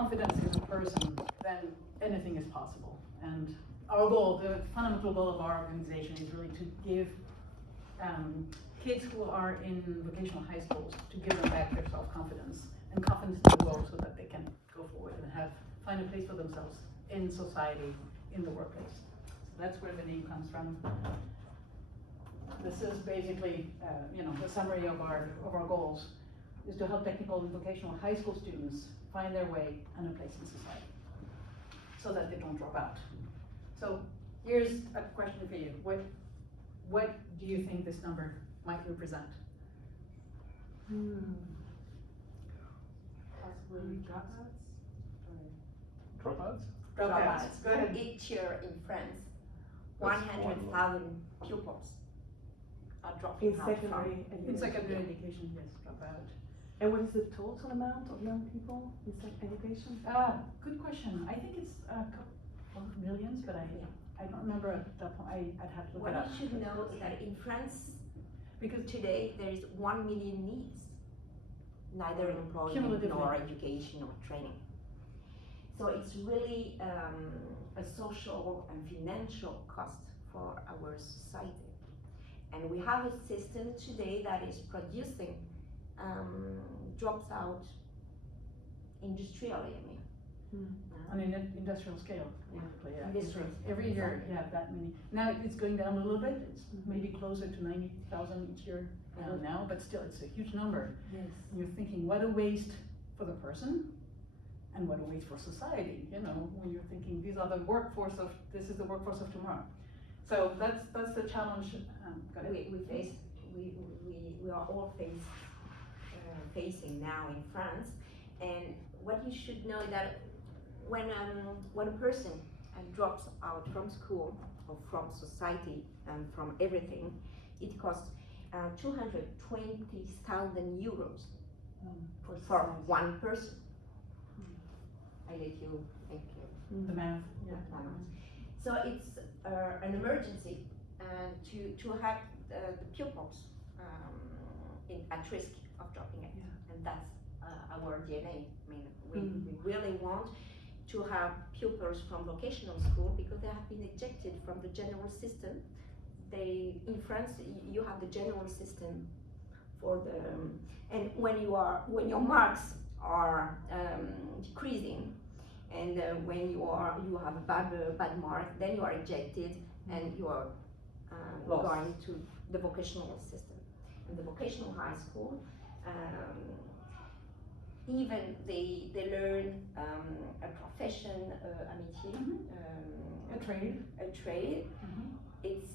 confidence in a person, then anything is possible. And our goal, the fundamental goal of our organization is really to give kids who are in vocational high schools, to give them back their self-confidence and confidence in the world so that they can go forward and find a place for themselves in society, in the workplace. So that's where the name comes from. This is basically, the summary of our goals, is to help technical and vocational high school students find their way and a place in society, so that they don't drop out. So here's a question for you. What do you think this number might represent? Possibly dropouts? Dropouts? Dropouts. Go ahead. Each year in France, That's 100,000 pupils are dropping In out secondary from. In education. secondary education, yes, drop out. And what is the total amount of young people in education? Good question. I think it's a couple of millions, but I don't remember at that point. I'd have to look What it up. you should know is that in France, Because today there is 1 million needs, neither employment Cumulatively. nor education or training. So it's really a social and financial cost for our society. And we have a system today that is producing drops out industrially, on an industrial scale, basically, yeah. Industrial. Every year you have that many. Now it's going down a little bit. It's maybe closer to 90,000 each year now, but still it's a huge number. Yes. And you're thinking, what a waste for the person, and what a waste for society. When you're thinking this is the workforce of tomorrow. So that's the challenge. Go ahead. We are all facing now in France, and what you should know that when a person drops out from school or from society and from everything, it costs 220,000 euros for one person. I let you make The math, yeah. So it's an emergency to have the pupils at risk of dropping out, and that's our DNA. We really want to have pupils from vocational school because they have been ejected from the general system. In France, you have the general system for and when your marks are decreasing, and when you have a bad mark, then you are ejected and you are going to the vocational system. In the vocational high school, even they learn a profession, a métier, A trade. It's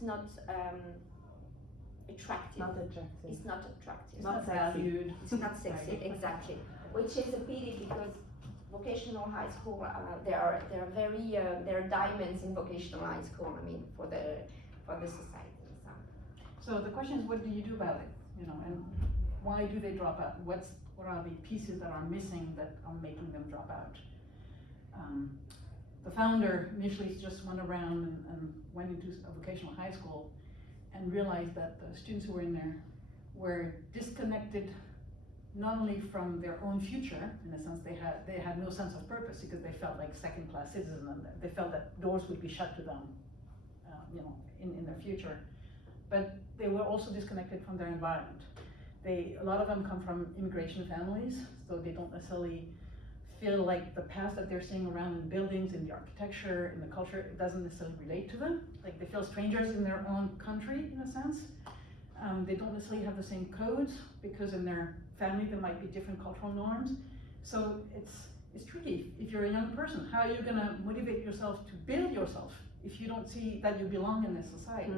not attractive. Not attractive. It's not attractive. Not valued. It's not sexy, exactly. Which is a pity because vocational high school, there are diamonds in vocational high school. For the society. So the question is, what do you do about it? And why do they drop out? What are the pieces that are missing that are making them drop out? The founder initially just went around and went into a vocational high school and realized that the students who were in there were disconnected not only from their own future, in a sense they had no sense of purpose because they felt like second-class citizens, and they felt that doors would be shut to them, in their future. But they were also disconnected from their environment. A lot of them come from immigration families, so they don't necessarily feel like the past that they're seeing around in buildings, in the architecture, in the culture, it doesn't necessarily relate to them. Like they feel strangers in their own country, in a sense. They don't necessarily have the same codes because in their family there might be different cultural norms. So it's tricky. If you're a young person, how are you gonna motivate yourself to build yourself if you don't see that you belong in this society?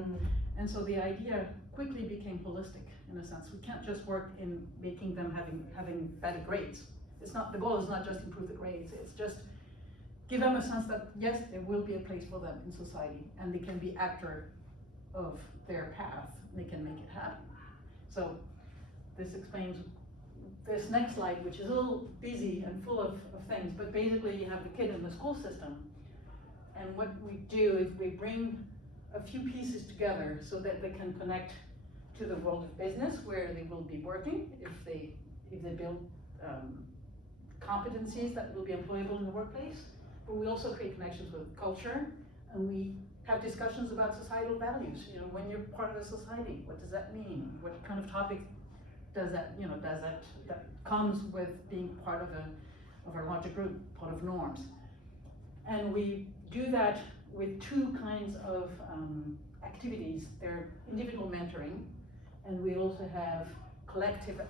And so the idea quickly became holistic, in a sense. We can't just work in making them having better grades. The goal is not just improve the grades, it's just give them a sense that yes, there will be a place for them in society and they can be actor of their path, they can make it happen. So this explains this next slide, which is a little busy and full of things, but basically you have the kid in the school system, and what we do is we bring a few pieces together so that they can connect to the world of business where they will be working if they build competencies that will be employable in the workplace, but we also create connections with culture, and we have discussions about societal values. You know, when you're part of a society, what does that mean? What kind of topic does that, you know, that comes with being part of a larger group, part of norms. And we do that with two kinds of activities. They're individual mentoring, and we also have collective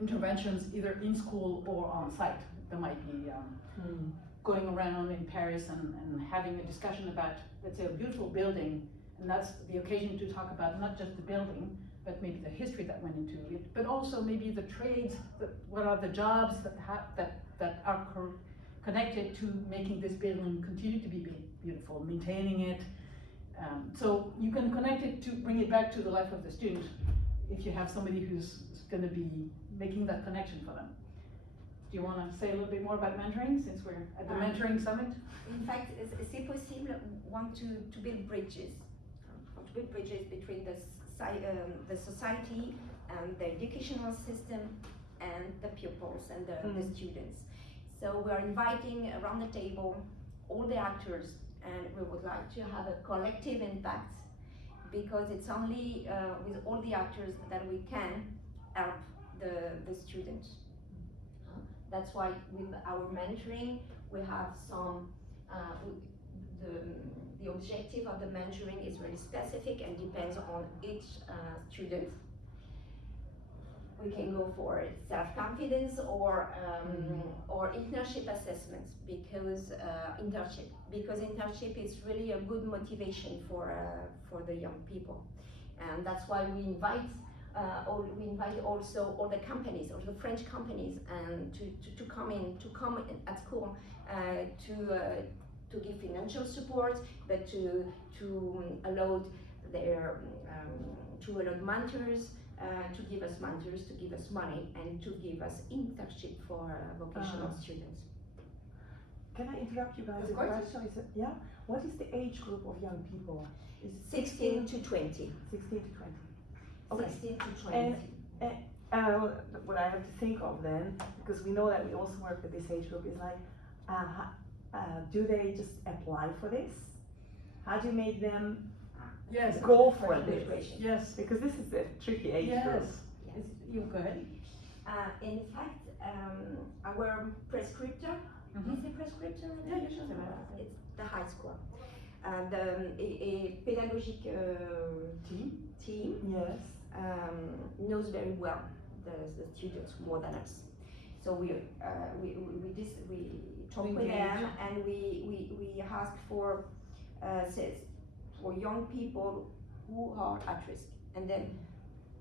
interventions either in school or on site. There might be going around in Paris and having a discussion about, let's say, a beautiful building, and that's the occasion to talk about not just the building, but maybe the history that went into it, but also maybe the trades, what are the jobs that are connected to making this building continue to be beautiful, maintaining it. So you can connect it to bring it back to the life of the student if you have somebody who's going to be making that connection for them. Do you want to say a little bit more about mentoring, since we're at the mentoring summit? In fact, c'est possible, want to build bridges, between the society and the educational system and the pupils and the students. So we are inviting around the table all the actors, and we would like to have a collective impact, because it's only with all the actors that we can help the students. That's why with our mentoring, we have some, the objective of the mentoring is very specific and depends on each student. We can go for self-confidence or internship assessments, because internship is really a good motivation for the young people, and that's why we invite also all the companies, all the French companies, and to come at school to give financial support, but to allow their to allow mentors. To give us mentors, to give us money, and to give us internship for vocational students. Can I interrupt you guys? Of course. Question is, yeah, what is the age group of young people? Is 16 to 20. 16 to 20. Okay. 16 to 20. And what I have to think of then, because we know that we also work with this age group, is like, do they just apply for this? How do you make them go for this? Yes. Because this is a tricky age group. Yes. You go ahead. In fact, our prescriptor, is the prescriptor? It's the high school. The pedagogic team Yes. knows very well the students more than us. So we talk with them, and we ask for young people who are at risk, and then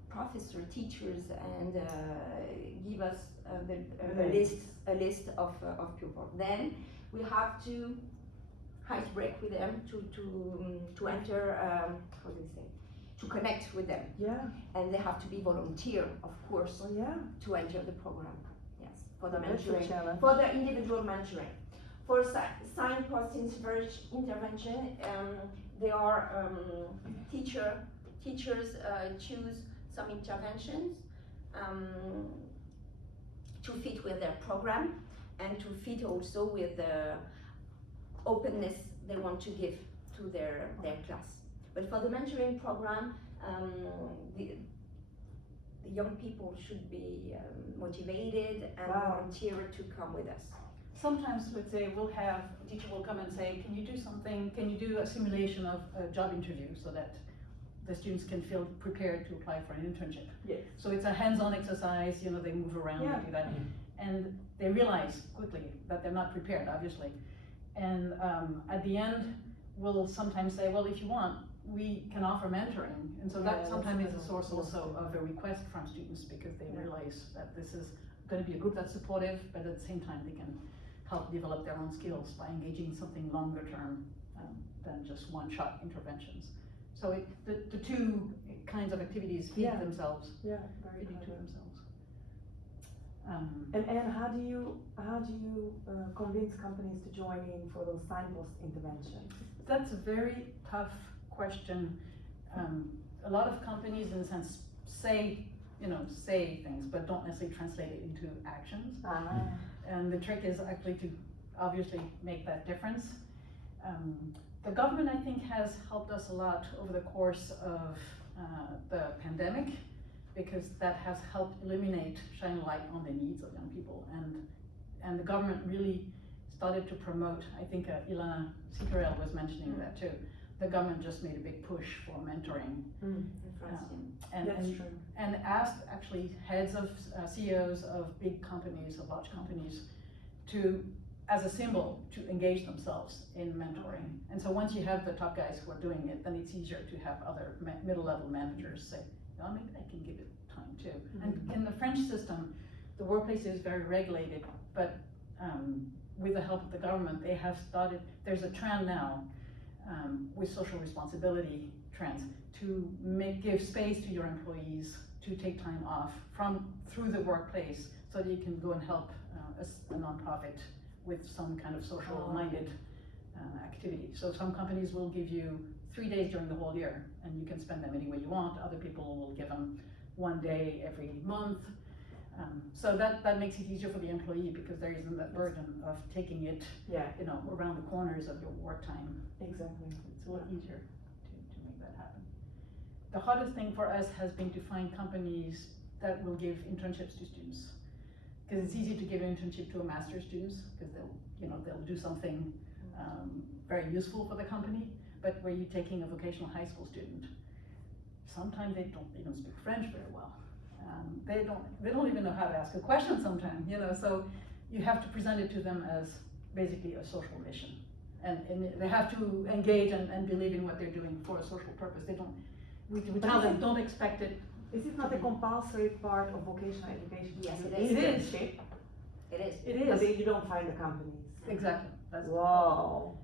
professors, teachers, and give us a list of people. Then we have to ice break with them to enter, how do you say, to connect with them. Yeah. And they have to be volunteer, of course, Oh yeah. to enter the program. Yes, for the That's a mentoring, challenge. for the individual mentoring. For signpost intervention, there are teachers choose some interventions to fit with their program, and to fit also with the openness they want to give to their class. But for the mentoring program, the young people should be motivated and volunteer to come with us. Sometimes, let's say, we'll have, a teacher will come and say, can you do something, can you do a simulation of a job interview so that the students can feel prepared to apply for an internship? Yes. So it's a hands-on exercise, you know, they move around, they do that. And they realize quickly that they're not prepared, obviously. And at the end, we'll sometimes say, well, if you want, we can offer mentoring. And so that sometimes is a source also of a request from students, because they realize that this is going to be a group that's supportive, but at the same time they can help develop their own skills by engaging in something longer term than just one-shot interventions. So the two kinds of activities feed themselves. Yeah, very Feed into clever. themselves. And how do you convince companies to join in for those signpost interventions? That's a very tough question. A lot of companies, in a sense, say say things, but don't necessarily translate it into actions. Ah. And the trick is actually to obviously make that difference. The government, I think, has helped us a lot over the course of the pandemic, because that has helped illuminate, shine a light on the needs of young people. And the government really started to promote, I think Ilana Sicarel was mentioning that too. The government just made a big push for mentoring. And asked actually heads of CEOs of big companies, of large companies, to, as a symbol, to engage themselves in mentoring. And so once you have the top guys who are doing it, then it's easier to have other middle-level managers say, oh, maybe I can give it time too. And in the French system, the workplace is very regulated, but with the help of the government, they have started, there's a trend now with social responsibility trends to give space to your employees to take time off through the workplace, so that you can go and help a nonprofit with some kind of social-minded activity. So some companies will give you 3 days during the whole year, and you can spend them any way you want. Other people will give them 1 day every month. So that makes it easier for the employee, because there isn't that burden of taking it, around the corners of your work time. Exactly. It's a little easier to make that happen. The hardest thing for us has been to find companies that will give internships to students. Because it's easy to give an internship to a master's students, because they'll do something very useful for the company. But where you're taking a vocational high school student, sometimes they don't even speak French very well. They don't even know how to ask a question sometimes, so you have to present it to them as basically a social mission. And they have to engage and believe in what they're doing for a social purpose. We tell them, don't expect it. Is it not a compulsory part of vocational education? Yes, it is. Internship? It is. It But is. then you don't find the companies. Exactly. That's Wow.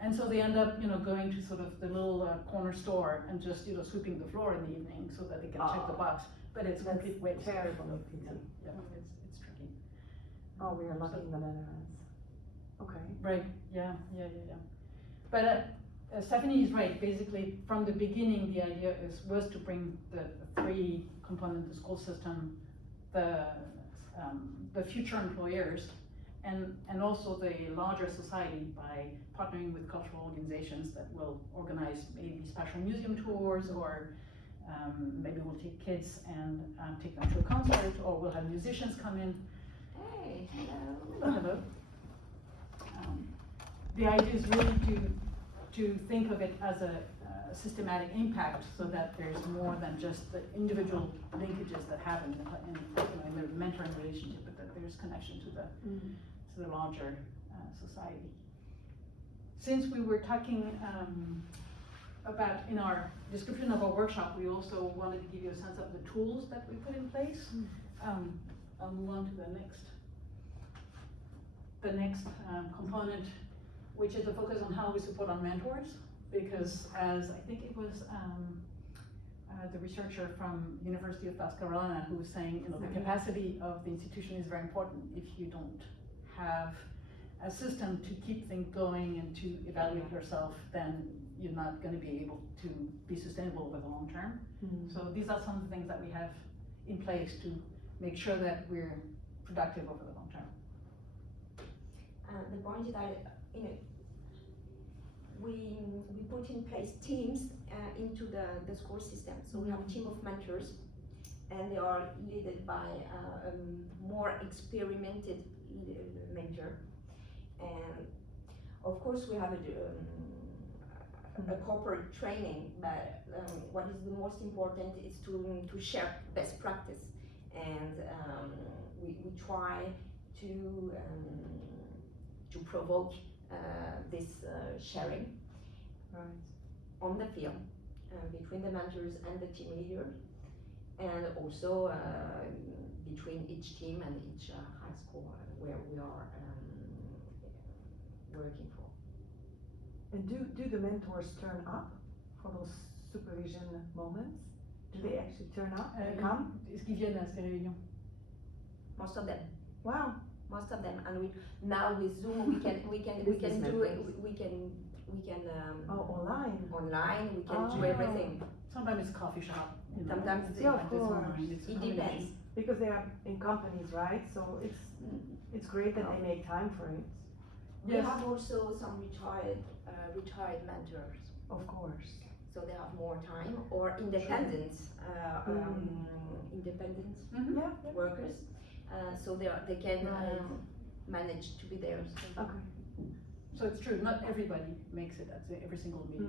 And so they end up, going to sort of the little corner store and just, sweeping the floor in the evening so that they can check the box. But it's That's complete waste. terrible. Yeah, it's tricky. Oh, we are lucky in the Netherlands. Okay. Right, yeah. But Stephanie is right. Basically, from the beginning, the idea was to bring the 3 component, the school system, the future employers, and also the larger society, by partnering with cultural organizations that will organize maybe special museum tours, or maybe we'll take kids and take them to a concert, or we'll have musicians come in. Hey, hello. Hello. The idea is really to think of it as a systematic impact, so that there's more than just the individual linkages that happen in the mentoring relationship, but that there's connection to the larger society. Since we were talking about, in our description of our workshop, we also wanted to give you a sense of the tools that we put in place. I'll move on to the next component, which is the focus on how we support our mentors. Because as I think it was the researcher from University of South Carolina who was saying, the capacity of the institution is very important. If you don't have a system to keep things going and to evaluate yourself, then you're not going to be able to be sustainable over the long term. So these are some of the things that we have in place to make sure that we're productive over the long term. The point is that we put in place teams into the school system. So we have a team of mentors, and they are led by a more experimented mentor. And of course we have a corporate training, but what is the most important is to share best practice, and we try to provoke this sharing on the field between the mentors and the team leader, and also between each team and each high school where we are working for. And do the mentors turn up for those supervision moments? Do they actually turn up and come? Est-ce qu'ils viennent à ces réunions? Most of them. Wow. Most of them, and now with Zoom we can we can Online. online, we can do Oh. everything. Sometimes it's coffee shop, you know. Sometimes it's Yeah, of like this course. online, it's a It depends. combination. Because they are in companies, right? So it's great that they make time for it. We Yes. have also some retired mentors, Of course. so they have more time, or independent, independent Mhm. Yeah. workers. So they can Right. manage to be there. So. Okay. So it's true, not everybody makes it at every single meeting.